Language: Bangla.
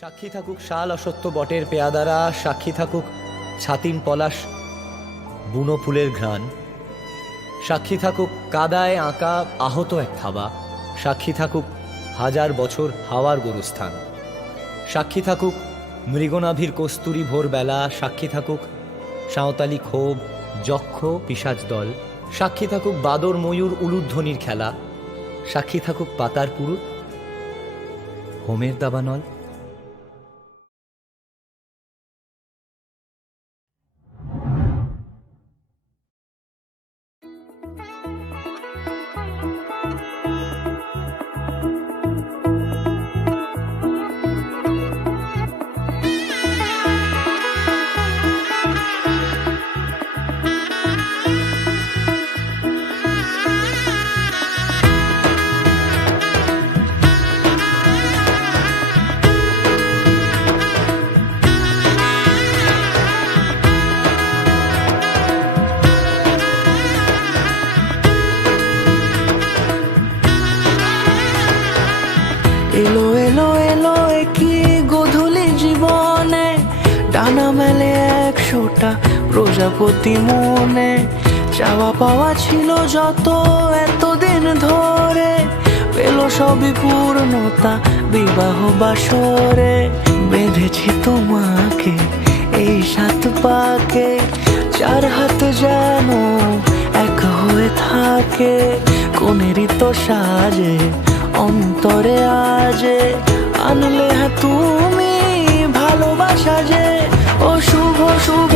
সাক্ষী থাকুক শাল অসত্য বটের পেয়াদারা, সাক্ষী থাকুক ছাতিম পলাশ বুনো ফুলের ঘ্রাণ, সাক্ষী থাকুক কাদায় আঁকা আহত এক থাবা, সাক্ষী থাকুক হাজার বছর হাওয়ার গোরস্থান, সাক্ষী থাকুক মৃগনাভির কস্তুরী ভোরবেলা, সাক্ষী থাকুক সাঁওতালি ক্ষোভ যক্ষ পিশাচ দল, সাক্ষী থাকুক বাদর ময়ূর উলুধ্বনির খেলা, সাক্ষী থাকুক পাতার পুরুত হোমের দাবানল। এলো এলো এলো কি গোধূলি জীবনে, ডানা মেলে 100টা প্রজাপতি মনে, চাওয়া পাওয়া ছিল যত এতদিন ধরে, পেল সবই পূর্ণতা বিবাহ বাসরে। বেঁধেছি তোমাকে এই 7 পাকে, 4 হাত যেন এক হয়ে থাকে, কোনেরই তো সাজে অন্তরে আজে আনলে তুমি ভালোবাসা যে। ও শুভ শুভ